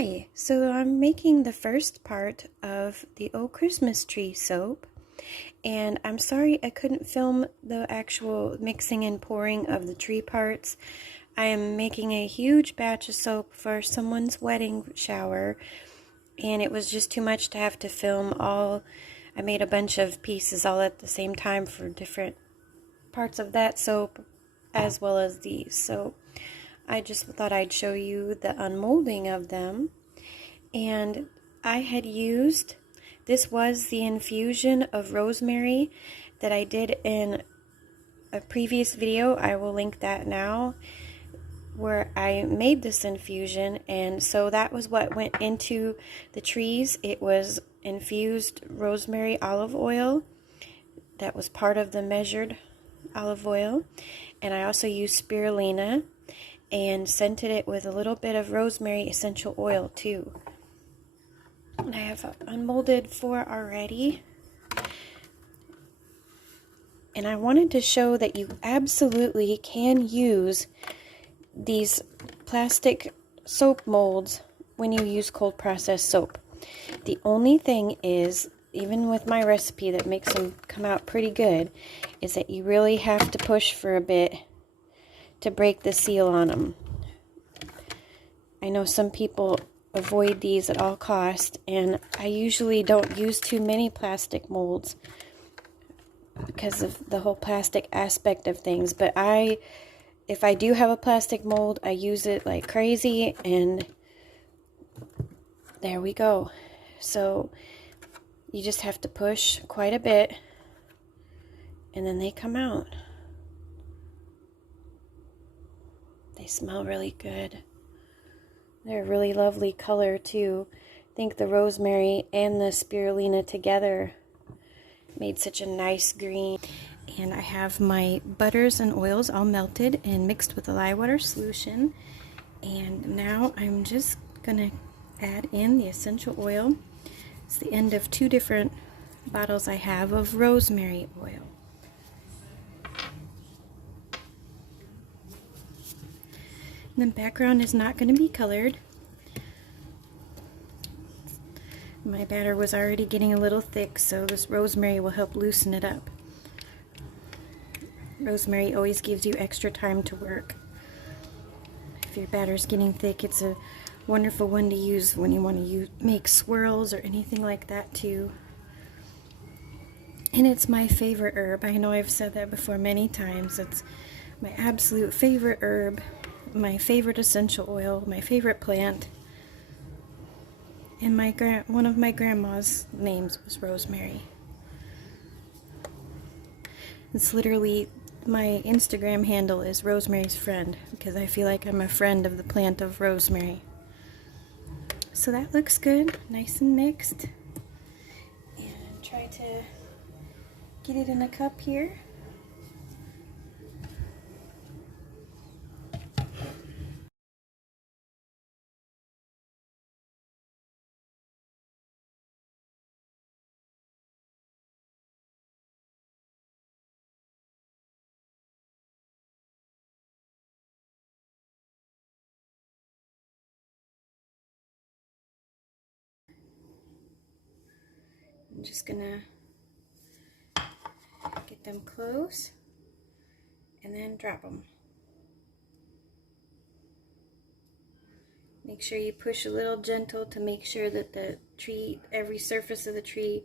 Hi, so I'm making the first part of the old Christmas tree soap, and I'm sorry I couldn't film the actual mixing and pouring of the tree parts. I am making a huge batch of soap for someone's wedding shower, and it was just too much to have to film all. I made a bunch of pieces all at the same time for different parts of that soap as well as these, so I just thought I'd show you the unmolding of them. And I had used, this was the infusion of rosemary that I did in a previous video. I will link that now, where I made this infusion. And so that was what went into the trees. It was infused rosemary olive oil. That was part of the measured olive oil. And I also used spirulina and scented it with a little bit of rosemary essential oil too. And I have unmolded 4 already. And I wanted to show that you absolutely can use these plastic soap molds when you use cold processed soap. The only thing is, even with my recipe that makes them come out pretty good, is that you really have to push for a bit to break the seal on them. I know some people avoid these at all costs, and I usually don't use too many plastic molds because of the whole plastic aspect of things, but if I do have a plastic mold, I use it like crazy, and there we go. So you just have to push quite a bit, and then they come out. They smell really good. They're a really lovely color too. I think the rosemary and the spirulina together made such a nice green. And I have my butters and oils all melted and mixed with the lye water solution. And now I'm just gonna add in the essential oil. It's the end of 2 different bottles I have of rosemary oil. The background is not going to be colored. My batter was already getting a little thick, so this rosemary will help loosen it up. Rosemary always gives you extra time to work. If your batter's getting thick, it's a wonderful one to use when you want to make swirls or anything like that too. And it's my favorite herb. I know I've said that before many times. It's my absolute favorite herb. My favorite essential oil, my favorite plant, and one of my grandma's names was Rosemary. It's literally, my Instagram handle is Rosemary's Friend, because I feel like I'm a friend of the plant of rosemary. So that looks good, nice and mixed. And try to get it in a cup here. I'm just gonna get them close and then drop them. Make sure you push a little gentle to make sure that the tree, every surface of the tree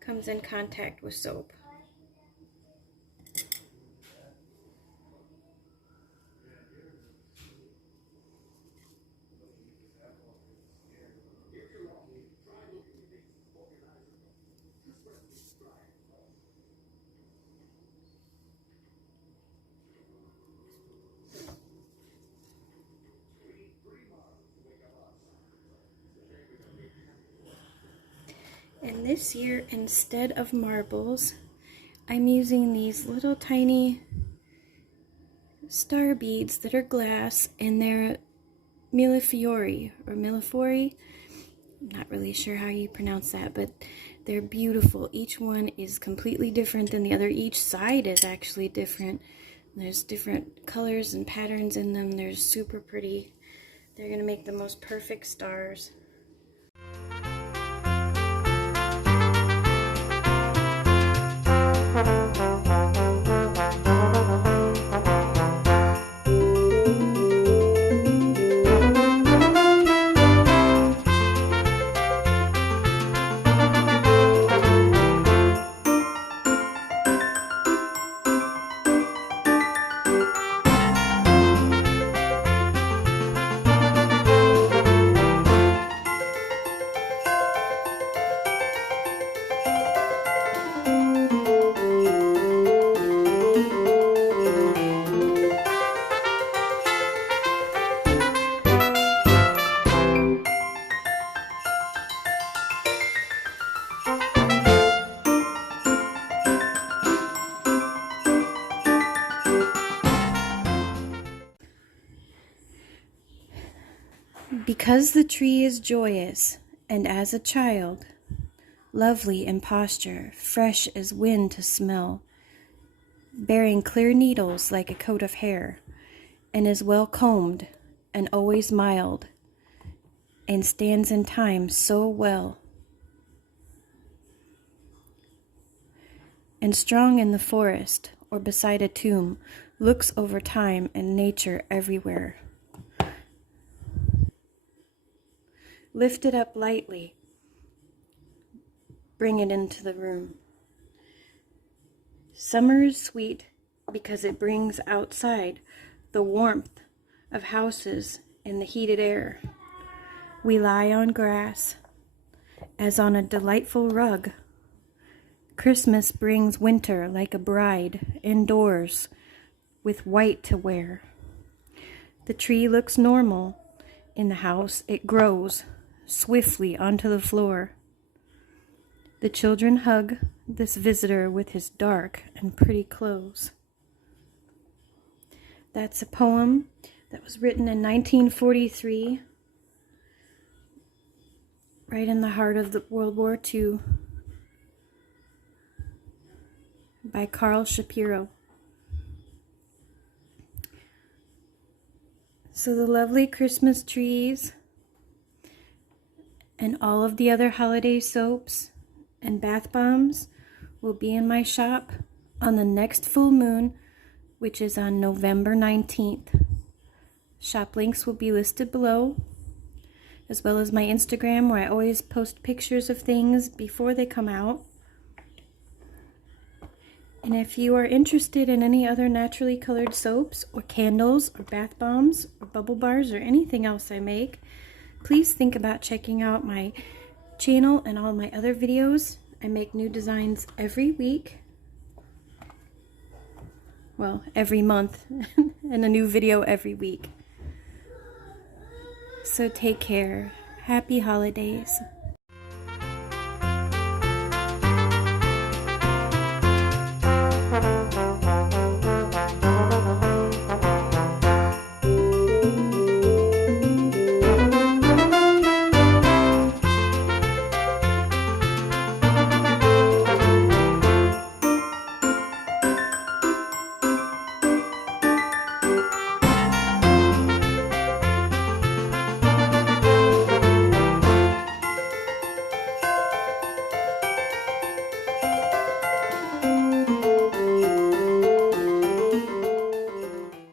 comes in contact with soap. And this year, instead of marbles, I'm using these little tiny star beads that are glass, and they're millefiori or millefori. I'm not really sure how you pronounce that, but they're beautiful. Each one is completely different than the other. Each side is actually different. There's different colors and patterns in them. They're super pretty. They're going to make the most perfect stars. Because the tree is joyous, and as a child, lovely in posture, fresh as wind to smell, bearing clear needles like a coat of hair, and is well combed, and always mild, and stands in time so well, and strong in the forest, or beside a tomb, looks over time and nature everywhere. Lift it up lightly, bring it into the room. Summer is sweet because it brings outside the warmth of houses and the heated air. We lie on grass as on a delightful rug. Christmas brings winter like a bride indoors with white to wear. The tree looks normal. In the house it grows swiftly onto the floor. The children hug this visitor with his dark and pretty clothes. That's a poem that was written in 1943, right in the heart of the World War II, by Carl Shapiro. So the lovely Christmas trees and all of the other holiday soaps and bath bombs will be in my shop on the next full moon, which is on November 19th. Shop links will be listed below, as well as my Instagram, where I always post pictures of things before they come out. And if you are interested in any other naturally colored soaps or candles or bath bombs or bubble bars or anything else I make, please think about checking out my channel and all my other videos. I make new designs every week. Well, every month, and a new video every week. So take care. Happy holidays.